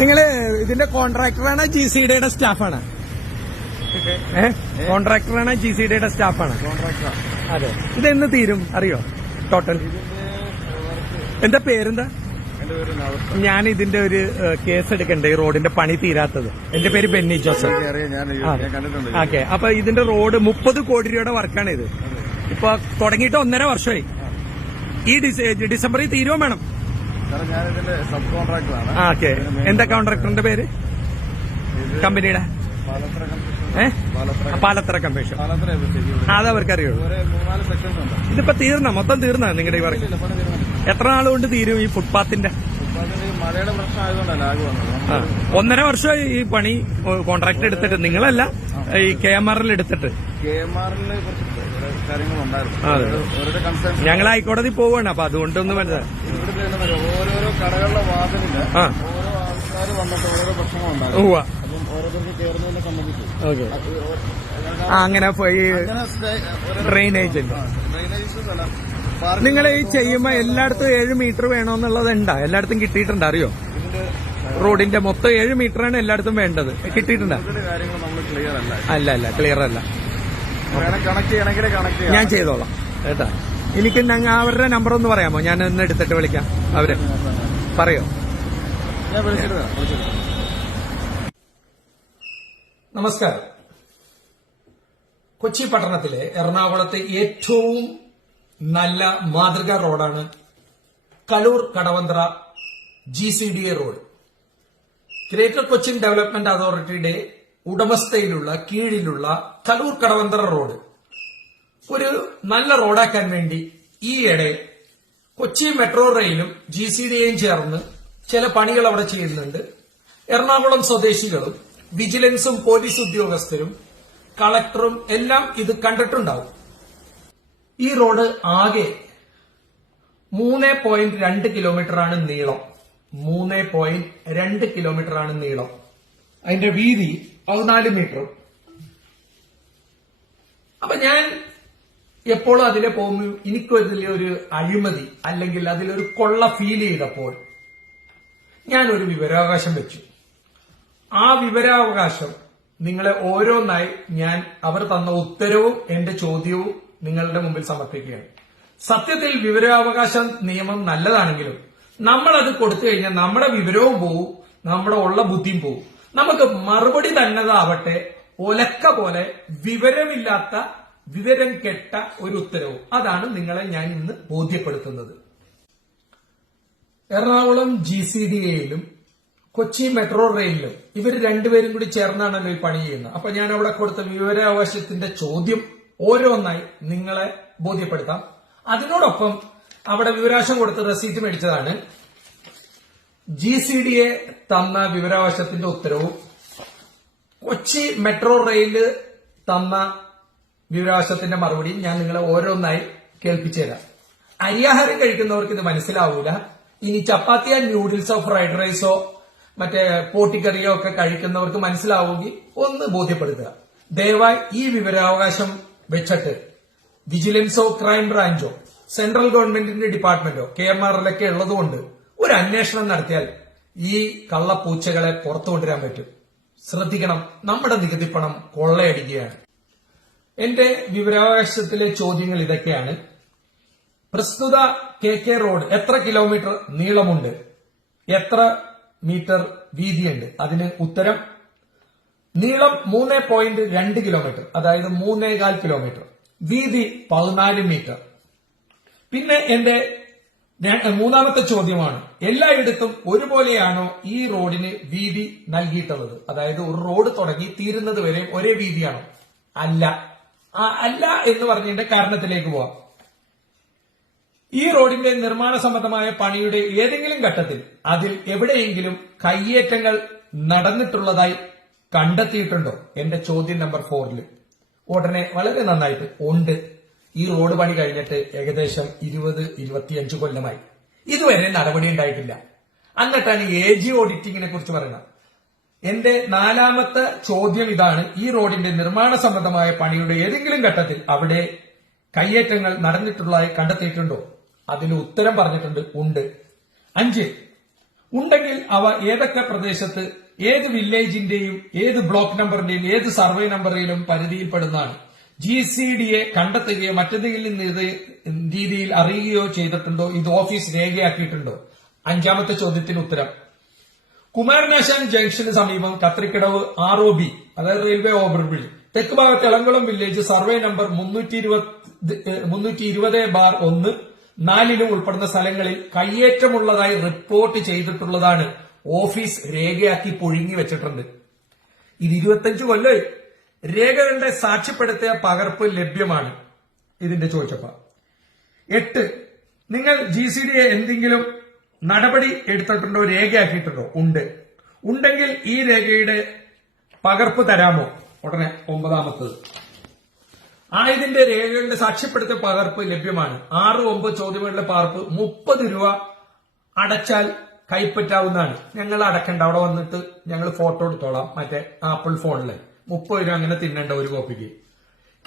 നിങ്ങൾ ഇതിന്റെ കോൺട്രാക്ടറാണ് G C ഡിയുടെ സ്റ്റാഫാണ് കോൺട്രാക്ടറാണ് ജി സി ഡിയുടെ സ്റ്റാഫാണ് കോൺട്രാക്ടർ അതെ. ഇതെന്ന് തീരും അറിയോ? ടോട്ടൽ എന്താ പേരെന്താ? ഞാൻ ഇതിന്റെ ഒരു കേസ് എടുക്കണ്ടേ ഈ റോഡിന്റെ പണി തീരാത്തത്. എന്റെ പേര് ബെന്നി ജോസഫ്. ഓക്കെ. അപ്പൊ ഇതിന്റെ റോഡ് മുപ്പത് കോടി രൂപയുടെ വർക്കാണ് ഇത് ഇപ്പൊ തുടങ്ങിയിട്ട് ഒന്നര വർഷമായി. ഈ ഡിസംബറിൽ തീരുവാൻ വേണം. സബ് കോൺട്രാക്ടറാണ്. ഓക്കെ. എന്താ കോൺട്രാക്ടറിന്റെ പേര്? കമ്പനിയുടെ? പാലത്തറ കമ്പീഷൻ കമ്മീഷൻ അത് അവർക്ക് അറിയുള്ളൂ ഇതിപ്പോ തീർന്ന? മൊത്തം തീർന്ന നിങ്ങളുടെ ഈ വർക്ക് എത്ര നാൾ കൊണ്ട് തീരും ഈ ഫുട്പാത്തിന്റെ ഒന്നര വർഷമായി ഈ പണി കോൺട്രാക്ട് എടുത്തിട്ട്. നിങ്ങളല്ല ഈ കെ എം ആറിൽ എടുത്തിട്ട്. ഞങ്ങൾ ഹൈക്കോടതി പോവാണ്. അപ്പൊ അതുകൊണ്ടൊന്നും മനസ്സിലായി കടകളുടെ വാതിലിൽ. ഓരോ ആൾക്കാർ വന്നിട്ട് ഓരോ പ്രശ്നങ്ങളുണ്ടായിരുന്നു ഉവ്വ. അപ്പം ഓരോരുത്തർക്ക് കയറുന്നതിനെ സംബന്ധിച്ച്. ഓക്കെ. അത് അങ്ങനെ പോയി ഡ്രെയിനേജ് നിങ്ങൾ ഈ ചെയ്യുമ്പോ എല്ലായിടത്തും ഏഴ് മീറ്റർ വേണമെന്നുള്ളത് ഉണ്ടാ? എല്ലായിടത്തും കിട്ടിയിട്ടുണ്ട്? അറിയോ? റോഡിന്റെ മൊത്തം ഏഴ് ആണ് എല്ലായിടത്തും വേണ്ടത്. കിട്ടിയിട്ടുണ്ട്? അല്ല. അല്ല അല്ല ക്ലിയർ അല്ല. ഞാൻ ചെയ്തോളാം. കേട്ടാ? എനിക്ക് അവരുടെ നമ്പർ ഒന്ന് പറയാമോ? ഞാൻ ഒന്ന് എടുത്തിട്ട് വിളിക്കാം. അവർ. പറയോ. നമസ്കാരം. കൊച്ചി പട്ടണത്തിലെ എറണാകുളത്തെ ഏറ്റവും നല്ല മാതൃകാ റോഡാണ് Kaloor Kadavanthra G C D A road. Greater Cochin development അതോറിറ്റിയുടെ ഉടമസ്ഥയിലുള്ള കീഴിലുള്ള കലൂർ കടവന്ത്ര റോഡ്. ഒരു നല്ല റോഡാക്കാൻ വേണ്ടി ഈയിടെ കൊച്ചി മെട്രോ റെയിലും ജി സി ഡിയും ചേർന്ന് ചില പണികൾ അവിടെ ചെയ്യുന്നുണ്ട്. എറണാകുളം സ്വദേശികളും വിജിലൻസും പോലീസ് ഉദ്യോഗസ്ഥരും കളക്ടറും എല്ലാം ഇത് കണ്ടിട്ടുണ്ടാവും. ഈ റോഡ് ആകെ മൂന്ന് പോയിന്റ് രണ്ട് കിലോമീറ്റർ ആണ് നീളം. മൂന്ന് പോയിന്റ് രണ്ട് കിലോമീറ്റർ ആണ് നീളം. അതിന്റെ വീതി പതിനാല് മീറ്റർ അപ്പൊ ഞാൻ എപ്പോഴും അതിലെ പോകുമ്പോൾ എനിക്ക് ഇതിലെ ഒരു അഴിമതി അല്ലെങ്കിൽ അതിലൊരു കൊള്ള ഫീൽ ചെയ്തപ്പോൾ ഞാൻ ഒരു വിവരാവകാശം വെച്ചു. ആ വിവരാവകാശം നിങ്ങളെ ഓരോന്നായി ഞാൻ അവർ തന്ന ഉത്തരവും എന്റെ ചോദ്യവും നിങ്ങളുടെ മുമ്പിൽ സമർപ്പിക്കുകയാണ്. സത്യത്തിൽ വിവരാവകാശ നിയമം നല്ലതാണെങ്കിലും നമ്മൾ അത് കൊടുത്തു കഴിഞ്ഞാൽ നമ്മുടെ വിവരവും പോവും നമ്മുടെ ഉള്ള ബുദ്ധിയും പോവും. നമുക്ക് മറുപടി തന്നതാവട്ടെ ഒലക്ക പോലെ വിവരമില്ലാത്ത വിവരം കെട്ട ഒരു ഉത്തരവും അതാണ് നിങ്ങളെ ഞാൻ ഇന്ന് ബോധ്യപ്പെടുത്തുന്നത്. എറണാകുളം ജി സി ഡി എയിലും കൊച്ചി മെട്രോ റെയിലിലും ഇവർ രണ്ടുപേരും കൂടി ചേർന്നാണല്ലോ ഈ പണി ചെയ്യുന്നത്. അപ്പൊ ഞാൻ അവിടെ കൊടുത്ത വിവരാവകാശത്തിന്റെ ചോദ്യം ഓരോന്നായി നിങ്ങളെ ബോധ്യപ്പെടുത്താം. അതിനോടൊപ്പം അവിടെ വിവരാവകാശം കൊടുത്ത് റെസീറ്റ് മേടിച്ചതാണ്. ജി സി ഡി എ തന്ന വിവരാവകാശത്തിന്റെ ഉത്തരവും കൊച്ചി മെട്രോ റെയിൽ തന്ന വിവരാവകാശത്തിന്റെ മറുപടി ഞാൻ നിങ്ങളെ ഓരോന്നായി കേൾപ്പിച്ചു തരാം അരിയാഹാരം കഴിക്കുന്നവർക്ക് ഇത് മനസ്സിലാവൂല. ഇനി ചപ്പാത്തിയ ന്യൂഡിൽസോ ഫ്രൈഡ് റൈസോ മറ്റേ പോട്ടിക്കറിയോ ഒക്കെ കഴിക്കുന്നവർക്ക് മനസ്സിലാവുമെങ്കിൽ ഒന്ന് ബോധ്യപ്പെടുത്തുക. ദയവായി ഈ വിവരാവകാശം വെച്ചിട്ട് വിജിലൻസോ ക്രൈം ബ്രാഞ്ചോ സെൻട്രൽ ഗവൺമെന്റിന്റെ ഡിപ്പാർട്ട്മെന്റോ കെ എം ആറിലൊക്കെ ഉള്ളതുകൊണ്ട് ഒരു അന്വേഷണം നടത്തിയാൽ ഈ കള്ളപ്പൂച്ചകളെ പുറത്തു കൊണ്ടുവരാൻ പറ്റും. ശ്രദ്ധിക്കണം. നമ്മുടെ നികുതിപ്പണം പണം കൊള്ളയടിക്കുകയാണ്. എന്റെ വിവരാവകാശത്തിലെ ചോദ്യങ്ങൾ ഇതൊക്കെയാണ്. പ്രസ്തുത കെ കെ റോഡ് എത്ര കിലോമീറ്റർ നീളമുണ്ട്? എത്ര മീറ്റർ വീതിയുണ്ട്? അതിന് ഉത്തരം നീളം മൂന്ന് പോയിന്റ് രണ്ട് കിലോമീറ്റർ അതായത് മൂന്നേകാൽ കിലോമീറ്റർ. വീതി പതിനാല് മീറ്റർ. പിന്നെ എന്റെ മൂന്നാമത്തെ ചോദ്യമാണ്. എല്ലായിടത്തും ഒരുപോലെയാണോ ഈ റോഡിന് വീതി നൽകിയിട്ടുള്ളത്? അതായത് ഒരു റോഡ് തുടങ്ങി തീരുന്നത് വരെ ഒരേ വീതിയാണോ? അല്ല. അല്ല എന്ന് പറഞ്ഞിട്ട് കാരണത്തിലേക്ക് പോവാം. ഈ റോഡിന്റെ നിർമ്മാണ സംബന്ധമായ പണിയുടെ ഏതെങ്കിലും ഘട്ടത്തിൽ അതിൽ എവിടെയെങ്കിലും കയ്യേറ്റങ്ങൾ നടന്നിട്ടുള്ളതായി കണ്ടെത്തിയിട്ടുണ്ടോ? എന്റെ ചോദ്യം നമ്പർ ഫോറിൽ ഉടനെ വളരെ നന്നായിട്ട് ഉണ്ട്. ഈ റോഡ് പണി കഴിഞ്ഞിട്ട് ഏകദേശം ഇരുപത് ഇരുപത്തിയഞ്ച് കൊല്ലമായി. ഇതുവരെ നടപടി ഉണ്ടായിട്ടില്ല. എന്നിട്ടാണ് എ ജി ഓഡിറ്റിങ്ങിനെ കുറിച്ച് പറയുന്നത് എന്റെ നാലാമത്തെ ചോദ്യം ഇതാണ്. ഈ റോഡിന്റെ നിർമ്മാണ സംബന്ധമായ പണിയുടെ ഏതെങ്കിലും ഘട്ടത്തിൽ അവിടെ കയ്യേറ്റങ്ങൾ നടന്നിട്ടുള്ളതായി കണ്ടെത്തിയിട്ടുണ്ടോ? അതിന് ഉത്തരം പറഞ്ഞിട്ടുണ്ട് ഉണ്ട്. അഞ്ച്. ഉണ്ടെങ്കിൽ അവ ഏതൊക്കെ പ്രദേശത്ത് ഏത് വില്ലേജിന്റെയും ഏത് ബ്ലോക്ക് നമ്പറിന്റെയും ഏത് സർവേ നമ്പറിലും പരിധിയിൽപ്പെടുന്നതാണ്. ജി സി ഡിയെ കണ്ടെത്തുകയോ മറ്റെന്തെങ്കിലും രീതിയിൽ അറിയുകയോ ചെയ്തിട്ടുണ്ടോ? ഇത് ഓഫീസ് രേഖയാക്കിയിട്ടുണ്ടോ? അഞ്ചാമത്തെ ചോദ്യത്തിന് ഉത്തരം. കുമാരനാശാൻ ജംഗ്ഷന് സമീപം കത്രിക്കടവ് ആർ ഒ ബി അതായത് റെയിൽവേ ഓവർബ്രിഡ്ജ്. തെക്ക് ഭാഗത്ത് എളംകുളം വില്ലേജ് സർവേ നമ്പർ മുന്നൂറ്റി ഇരുപത് ബാർ ഒന്ന് നാലിലും ഉൾപ്പെടുന്ന സ്ഥലങ്ങളിൽ കയ്യേറ്റമുള്ളതായി റിപ്പോർട്ട് ചെയ്തിട്ടുള്ളതാണ് ഓഫീസ് രേഖയാക്കി പൊഴുങ്ങി വെച്ചിട്ടുണ്ട്. ഇത് ഇരുപത്തഞ്ച് കൊല്ലം രേഖകളുടെ സാക്ഷ്യപ്പെടുത്തിയ പകർപ്പ് ലഭ്യമാണ്. ഇതിന്റെ ചോദിച്ചപ്പോ. എട്ട് നിങ്ങൾ ജി സി ഡി എന്തെങ്കിലും നടപടി എടുത്തിട്ടുണ്ടോ രേഖയാക്കിയിട്ടുണ്ടോ? ഉണ്ട്. ഉണ്ടെങ്കിൽ ഈ രേഖയുടെ പകർപ്പ് തരാമോ? ഉടനെ ഒമ്പതാമത്തത്. ആയതിന്റെ രേഖകളുടെ സാക്ഷ്യപ്പെടുത്തിയ പകർപ്പ് ലഭ്യമാണ്. ആറ് ഒമ്പത് ചോദ്യങ്ങളുടെ പകർപ്പ് മുപ്പത് രൂപ അടച്ചാൽ കൈപ്പറ്റാവുന്നതാണ്. ഞങ്ങൾ അടക്കണ്ട. അവിടെ വന്നിട്ട് ഞങ്ങൾ ഫോട്ടോ എടുത്തോളാം. മറ്റേ ആപ്പിൾ ഫോണിൽ. മുപ്പത് രൂപ അങ്ങനെ തിന്നണ്ട ഒരു കോപ്പിക്ക്.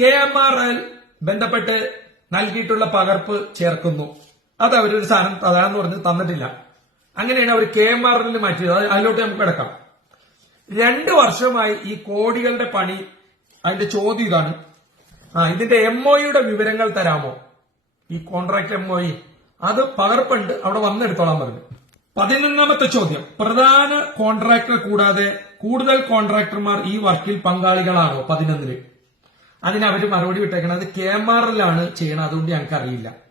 കെ എം ആർ എൽ ബന്ധപ്പെട്ട് നൽകിയിട്ടുള്ള പകർപ്പ് ചേർക്കുന്നു. അത് അവരൊരു സാധനം തരാന്ന് പറഞ്ഞ് തന്നിട്ടില്ല. അങ്ങനെയാണ് അവർ കെ എം ആർ എല്ലിൽ മാറ്റിയത്. അതിലോട്ട് നമുക്ക് കിടക്കാം. രണ്ട് വർഷമായി ഈ കോടികളുടെ പണി അതിന്റെ ചോദ്യം ഇതാണ്. ആ ഇതിന്റെ എം ഒയുടെ വിവരങ്ങൾ തരാമോ? ഈ കോൺട്രാക്ട് എം ഒ അത് പകർപ്പുണ്ട്. അവിടെ വന്നെടുത്തോളാൻ പറഞ്ഞു. പതിനൊന്നാമത്തെ ചോദ്യം. പ്രധാന കോൺട്രാക്ടർ കൂടാതെ കൂടുതൽ കോൺട്രാക്ടർമാർ ഈ വർക്കിൽ പങ്കാളികളാണോ പതിനൊന്നിൽ? അതിന് അവർ മറുപടി വിട്ടേക്കണത് കെ എം ആറിലാണ് ചെയ്യണം അതുകൊണ്ട് ഞങ്ങൾക്ക് അറിയില്ല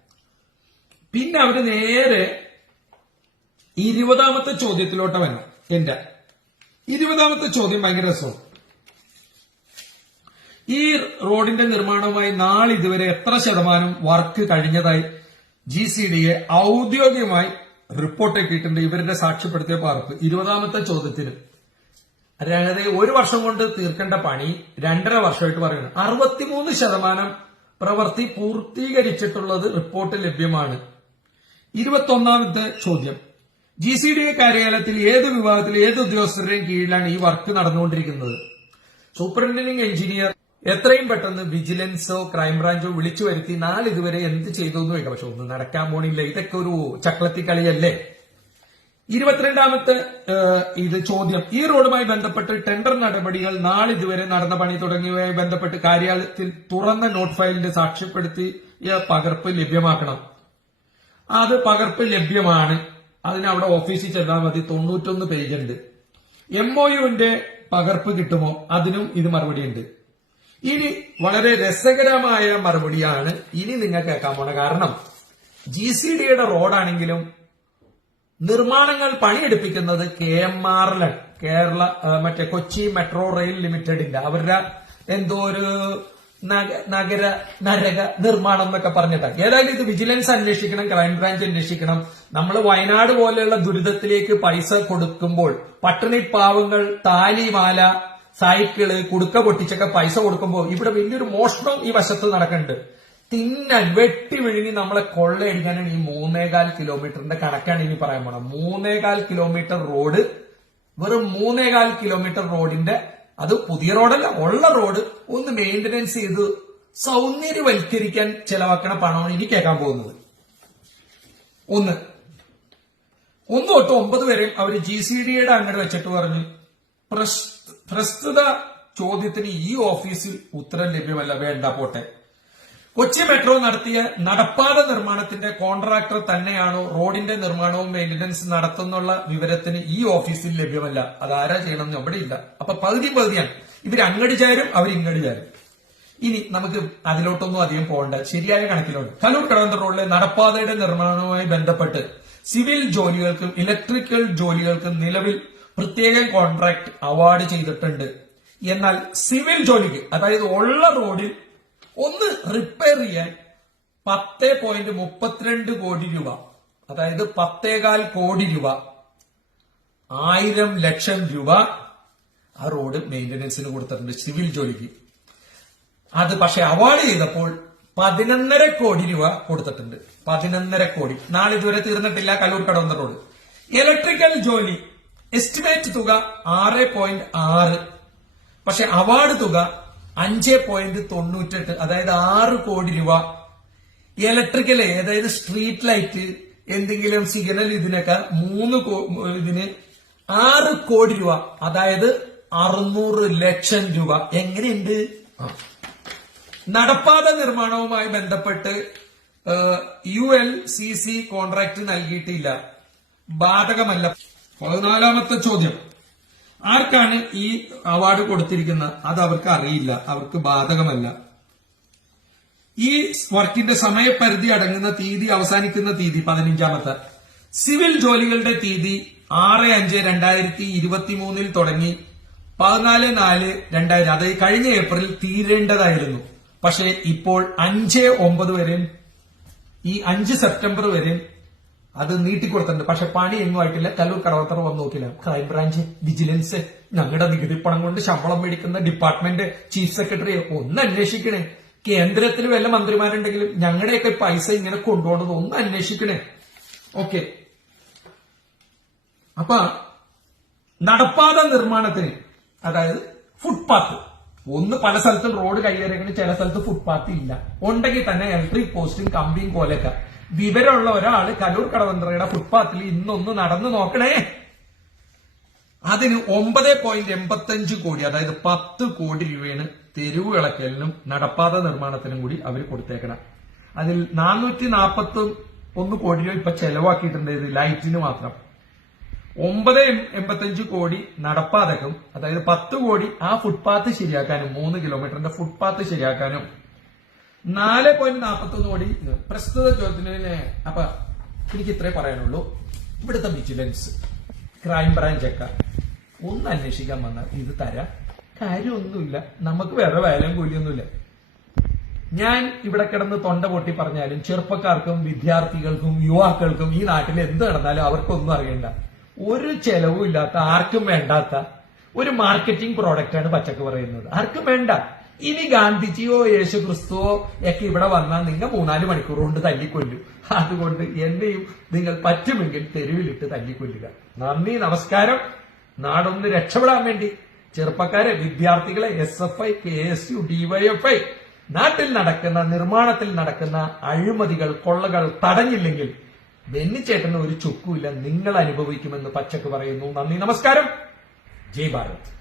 പിന്നെ അവർ നേരെ ഇരുപതാമത്തെ ചോദ്യത്തിലോട്ട് വന്നു. എന്റെ. ഇരുപതാമത്തെ ചോദ്യം ഭയങ്കര രസമാണ്. ഈ റോഡിന്റെ നിർമ്മാണവുമായി നാളെ ഇതുവരെ എത്ര ശതമാനം വർക്ക് കഴിഞ്ഞതായി ജി സി ഡിയെ ഔദ്യോഗികമായി റിപ്പോർട്ട് കിട്ടിയിട്ടുണ്ട്. ഇവരുടെ സാക്ഷ്യപ്പെടുത്തിയ പാർപ്പ്. ഇരുപതാമത്തെ ചോദ്യത്തിന്. അതായത് ഒരു വർഷം കൊണ്ട് തീർക്കേണ്ട പണി രണ്ടര വർഷമായിട്ട് പറയുന്നു. അറുപത്തിമൂന്ന് ശതമാനം പ്രവൃത്തി പൂർത്തീകരിച്ചിട്ടുള്ളത് റിപ്പോർട്ട് ലഭ്യമാണ്. ഇരുപത്തൊന്നാമത്തെ ചോദ്യം. ജി സി ഡി എ കാര്യാലയത്തിൽ ഏത് വിഭാഗത്തിൽ ഏത് ഉദ്യോഗസ്ഥരുടെയും കീഴിലാണ് ഈ വർക്ക് നടന്നുകൊണ്ടിരിക്കുന്നത്? സൂപ്രണ്ടിംഗ് എഞ്ചിനീയർ എത്രയും പെട്ടെന്ന് വിജിലൻസോ ക്രൈംബ്രാഞ്ചോ വിളിച്ചു വരുത്തി നാളിതുവരെ എന്ത് ചെയ്തു എന്ന് ചോദിക്കാം. പക്ഷെ ഒന്നും നടക്കാൻ പോണില്ല. ഇതൊക്കെ ഒരു ചക്ലത്തി കളിയല്ലേ? ഇരുപത്തിരണ്ടാമത്തെ ഇത് ചോദ്യം. ഈ റോഡുമായി ബന്ധപ്പെട്ട് ടെൻഡർ നടപടികൾ നാളെ ഇതുവരെ നടന്ന പണി തുടങ്ങിയവയുമായി ബന്ധപ്പെട്ട് കാര്യാലയത്തിൽ തുറന്ന നോട്ട് ഫയലിന്റെ സാക്ഷ്യപ്പെടുത്തിയ പകർപ്പ് ലഭ്യമാക്കണം. അത് പകർപ്പ് ലഭ്യമാണ്. അതിന് അവിടെ ഓഫീസിൽ ചെന്നാൽ മതി. തൊണ്ണൂറ്റൊന്ന് പേജ് ഉണ്ട് എം ഒ യുവിന്റെ പകർപ്പ് കിട്ടുമോ? അതിനും ഇത് മറുപടിയുണ്ട്. ഇനി വളരെ രസകരമായ മറുപടിയാണ് ഇനി നിങ്ങൾ കേൾക്കാൻ പോണ കാരണം. ജി സി ഡിയുടെ റോഡാണെങ്കിലും നിർമ്മാണങ്ങൾ പണിയെടുപ്പിക്കുന്നത് കെ എം എൽ കേരള മറ്റേ കൊച്ചി മെട്രോ റെയിൽ ലിമിറ്റഡിന്റെ. അവരുടെ എന്തോ ഒരു നഗര നരക നിർമ്മാണം എന്നൊക്കെ പറഞ്ഞിട്ടാണ് ഏതായാലും ഇത് വിജിലൻസ് അന്വേഷിക്കണം ക്രൈംബ്രാഞ്ച് അന്വേഷിക്കണം. നമ്മൾ വയനാട് പോലെയുള്ള ദുരിതത്തിലേക്ക് പൈസ കൊടുക്കുമ്പോൾ പട്ടിണി പാവങ്ങൾ താലിമാല സൈക്കിൾ കുടുക്ക പൊട്ടിച്ചൊക്കെ പൈസ കൊടുക്കുമ്പോൾ ഇവിടെ വലിയൊരു മോഷണം ഈ വശത്ത് നടക്കുന്നുണ്ട്. തിന്നാൻ വെട്ടി വിഴുങ്ങി നമ്മളെ കൊള്ളയടിക്കാനാണ് ഈ മൂന്നേകാൽ കിലോമീറ്ററിന്റെ കണക്കാണ് ഇനി പറയാൻ പോണത്. മൂന്നേകാൽ കിലോമീറ്റർ റോഡ് വെറും മൂന്നേകാൽ കിലോമീറ്റർ റോഡിന്റെ അത് പുതിയ റോഡല്ല ഉള്ള റോഡ് ഒന്ന് മെയിന്റനൻസ് ചെയ്ത് സൗന്ദര്യവൽക്കരിക്കാൻ ചെലവാക്കണ പണമാണ് ഇനി കേൾക്കാൻ പോകുന്നത്. ഒന്ന് ഒന്ന് തൊട്ട് ഒമ്പത് വരെ അവർ ജി സി ഡിയുടെ അങ്ങോട്ട് വെച്ചിട്ട് പറഞ്ഞു പ്രസ്- പ്രസ്തുത ചോദ്യത്തിന് ഈ ഓഫീസിൽ ഉത്തരം ലഭ്യമല്ല വേണ്ട പോട്ടെ. കൊച്ചി മെട്രോ നടത്തിയ നടപ്പാത നിർമ്മാണത്തിന്റെ കോൺട്രാക്ടർ തന്നെയാണോ റോഡിന്റെ നിർമ്മാണവും മെയിന്റനൻസ് നടത്തുന്നുള്ള വിവരത്തിന് ഈ ഓഫീസിൽ ലഭ്യമല്ല? അത് ആരാ ചെയ്യണമെന്ന് അവിടെ ഇല്ല. അപ്പൊ പകുതി പകുതിയാണ്. ഇവർ അങ്ങട് അവർ ഇങ്ങട് ഇനി നമുക്ക് അതിലോട്ടൊന്നും അധികം പോകണ്ട. ശരിയായ കണക്കിലോട്ട് കലൂർ കടവന്ത റോഡിലെ നടപ്പാതയുടെ നിർമ്മാണവുമായി ബന്ധപ്പെട്ട് സിവിൽ ജോലികൾക്കും ഇലക്ട്രിക്കൽ ജോലികൾക്കും നിലവിൽ പ്രത്യേകം കോൺട്രാക്ട് അവാർഡ് ചെയ്തിട്ടുണ്ട്. എന്നാൽ സിവിൽ ജോലിക്ക് അതായത് ഉള്ള റോഡിൽ ഒന്ന് റിപ്പയർ ചെയ്യാൻ പത്ത് പോയിന്റ് മുപ്പത്തിരണ്ട് കോടി രൂപ. അതായത് പത്തേകാൽ കോടി രൂപ. ആയിരം ലക്ഷം രൂപ ആ റോഡ് മെയിന്റനൻസിന് കൊടുത്തിട്ടുണ്ട് സിവിൽ ജോലിക്ക്. അത് പക്ഷെ അവാർഡ് ചെയ്തപ്പോൾ പതിനൊന്നര കോടി രൂപ കൊടുത്തിട്ടുണ്ട്. പതിനൊന്നര കോടി. നാളെ ഇതുവരെ തീർന്നിട്ടില്ല. കല്ലൂർ കടവന്ന റോഡ് ഇലക്ട്രിക്കൽ ജോലി. എസ്റ്റിമേറ്റ് തുക ആറ് പോയിന്റ് ആറ്. പക്ഷെ അവാർഡ് തുക അഞ്ച് പോയിന്റ് തൊണ്ണൂറ്റെട്ട് അതായത് ആറ് കോടി രൂപ. ഇലക്ട്രിക്കൽ അതായത് സ്ട്രീറ്റ് ലൈറ്റ് എന്തെങ്കിലും സിഗ്നൽ ഇതിനൊക്കെ മൂന്ന് ഇതിന് ആറ് കോടി രൂപ അതായത് അറുന്നൂറ് ലക്ഷം രൂപ. എങ്ങനെയുണ്ട്? നടപ്പാത നിർമ്മാണവുമായി ബന്ധപ്പെട്ട് U L C C contract നൽകിയിട്ടില്ല. ബാധകമല്ല. പതിനാലാമത്തെ ചോദ്യം. ആർക്കാണ് ഈ അവാർഡ് കൊടുത്തിരിക്കുന്നത്? അത് അവർക്ക് അറിയില്ല. അവർക്ക് ബാധകമല്ല. ഈ വർക്കിന്റെ സമയപരിധി അടങ്ങുന്ന തീയതി അവസാനിക്കുന്ന തീയതി പതിനഞ്ചാമത്തെ. സിവിൽ ജോലികളുടെ തീയതി ആറ് അഞ്ച് രണ്ടായിരത്തി ഇരുപത്തി മൂന്നിൽ തുടങ്ങി പതിനാല് നാല് രണ്ടായിരം. അതായത് കഴിഞ്ഞ ഏപ്രിൽ തീരേണ്ടതായിരുന്നു. പക്ഷേ ഇപ്പോൾ അഞ്ച് ഒമ്പത് വരെയും ഈ അഞ്ച് സെപ്റ്റംബർ വരെയും അത് നീട്ടിക്കൊടുത്തിട്ടുണ്ട്. പക്ഷെ പണി എങ്ങും ആയിട്ടില്ല. കല്ലൂർ കടവത്തറ വന്ന് നോക്കില്ല. ക്രൈംബ്രാഞ്ച് വിജിലൻസ് ഞങ്ങളുടെ നികുതി പണം കൊണ്ട് ശമ്പളം മേടിക്കുന്ന ഡിപ്പാർട്ട്മെന്റ് ചീഫ് സെക്രട്ടറി ഒന്ന് അന്വേഷിക്കണേ. കേന്ദ്രത്തിൽ വല്ല മന്ത്രിമാരുണ്ടെങ്കിലും ഞങ്ങളുടെയൊക്കെ പൈസ ഇങ്ങനെ കൊണ്ടുപോകണത് ഒന്ന് അന്വേഷിക്കണേ. ഓക്കെ അപ്പ നടപ്പാത നിർമ്മാണത്തിന് അതായത് ഫുട്പാത്ത് ഒന്ന് പല സ്ഥലത്തും റോഡ് കൈയേറിയെങ്കിലും ചില സ്ഥലത്ത് ഫുട്പാത്ത് ഇല്ല. ഉണ്ടെങ്കിൽ തന്നെ ഇലക്ട്രിക് പോസ്റ്റും കമ്പിയും പോലെയൊക്കെ വിവരമുള്ള ഒരാൾ കലൂർ കടവന്ത്രയുടെ ഫുട്പാത്തിൽ ഇന്നൊന്ന് നടന്നു നോക്കണേ. അതിന് ഒമ്പത് പോയിന്റ് എൺപത്തഞ്ച് കോടി അതായത് പത്ത് കോടി രൂപയാണ് തെരുവ് വിളക്കലിനും നടപ്പാത നിർമ്മാണത്തിനും കൂടി അവർ കൊടുത്തേക്കണം. അതിൽ നാനൂറ്റി നാൽപ്പത്തി ഒന്ന് കോടി രൂപ ഇപ്പൊ ചെലവാക്കിയിട്ടുണ്ട് ഇത് ലൈറ്റിന് മാത്രം. ഒമ്പത് എൺപത്തഞ്ച് കോടി നടപ്പാതക്കും അതായത് പത്ത് കോടി ആ ഫുട്പാത്ത് ശരിയാക്കാനും മൂന്ന് കിലോമീറ്ററിന്റെ ഫുട്പാത്ത് ശരിയാക്കാനും നാല് പോയിന്റ് നാൽപ്പത്തി ഒന്ന് കോടി പ്രസ്തുത ചോദ്യത്തിന് അപ്പൊ എനിക്ക് ഇത്രേ പറയാനുള്ളൂ. ഇവിടുത്തെ വിജിലൻസ് ക്രൈം ബ്രാഞ്ച് ഒക്കെ ഒന്ന് അന്വേഷിക്കാൻ വന്നാൽ ഇത് തരാം. കാര്യമൊന്നുമില്ല. നമുക്ക് വേറെ വേലയും കൂലിയൊന്നുമില്ല. ഞാൻ ഇവിടെ കിടന്ന് തൊണ്ട പൊട്ടി പറഞ്ഞാലും ചെറുപ്പക്കാർക്കും വിദ്യാർത്ഥികൾക്കും യുവാക്കൾക്കും ഈ നാട്ടിൽ എന്ത് നടന്നാലും അവർക്കൊന്നും അറിയണ്ട. ഒരു ചെലവും ഇല്ലാത്ത ആർക്കും വേണ്ടാത്ത ഒരു മാർക്കറ്റിംഗ് പ്രോഡക്റ്റാണ് പച്ചക്ക് പറയുന്നത്. ആർക്കും വേണ്ട. ഇനി ഗാന്ധിജിയോ യേശു ക്രിസ്തുവോ ഒക്കെ ഇവിടെ വന്നാൽ നിങ്ങൾ മൂന്നാൽ മണിക്കൂർ കൊണ്ട് തല്ലിക്കൊല്ലു. അതുകൊണ്ട് എന്നെയും നിങ്ങൾ പറ്റുമെങ്കിൽ തെരുവിലിട്ട് തല്ലിക്കൊല്ലുക. നന്ദി നമസ്കാരം. നാടൊന്ന് രക്ഷപ്പെടാൻ വേണ്ടി. ചെറുപ്പക്കാരെ വിദ്യാർത്ഥികളെ S F I K S U D Y F I. നാട്ടിൽ നടക്കുന്ന നിർമ്മാണത്തിൽ നടക്കുന്ന അഴിമതികൾ കൊള്ളകൾ തടഞ്ഞില്ലെങ്കിൽ ബെന്നിച്ചേട്ടന് ഒരു ചുക്കുമില്ല. നിങ്ങൾ അനുഭവിക്കുമെന്ന് പച്ചക്ക് പറയുന്നു. നന്ദി നമസ്കാരം. ജയ് ഭാരത്.